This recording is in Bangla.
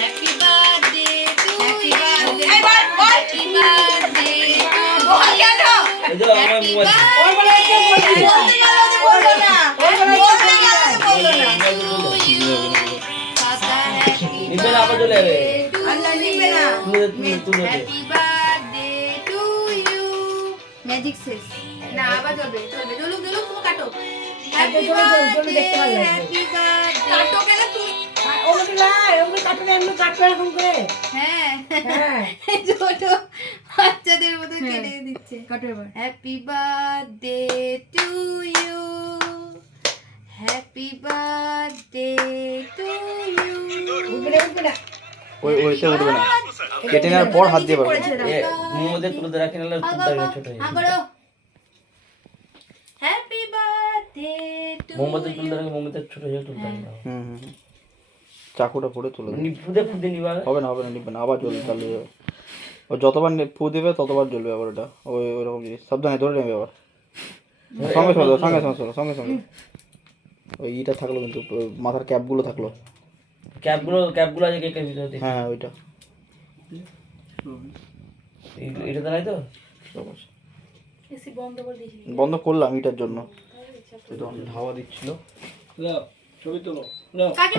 হ্যাপি বার্থডে টু ইউ এবার বল হ্যাপি বার্থডে বল কেন এই যে আমার মোবাইল ওর বলে কে বলবি না বলতে গেল যে বললো না নিবে না আবার চলে যাবে আল্লাহ নিবে না তুলে happy birthday to you magic শেষ না আবার চলবে জলুক তুমি কাটো হ্যাপি বার্থডে দেখতে ভালো লাগবে। হ্যাপি বার্থডে কাটো কেন তুমি ওগুলো না ওগুলো কাটো না এমনি কাটো এরকম করে হ্যাঁ হ্যাঁ ছোট বাচ্চাদের মতো কেটে দিচ্ছে কাটো এবার happy birthday to you happy birthday to you উঠবে না ওইতে উঠবে না কেটে নেওয়ার পর হাত দিয়ে পারবে মোমোদের তুলে রাখি নালে ছোট হয়ে যাবে হ্যাপি বার্থডে টু মোমোদের তুলে রাখি মোমোদের ছোট হয়ে তুলতে হবে চাকুটা পড়ে তুলে দেবে। ফুদে ফুদে নিবা হবে না নিবে না আবার জ্বলবে তাহলে ও যতবার ফু দেবে ততবার জ্বলবে আবার ওটা ওই রকম জিনিস সাবধানে ধরে নেবে আবার সঙ্গে ওই ইটা থাকলো কিন্তু মাথার ক্যাপগুলো থাকলো ক্যাপগুলো আছে কেকের ভিতরে দেখি হ্যাঁ ওইটা এটা তো নাই তো এসি বন্ধ করে দিয়েছি বন্ধ করলাম ইটার জন্য হাওয়া দিচ্ছিল ছবি তোলো কাকিমা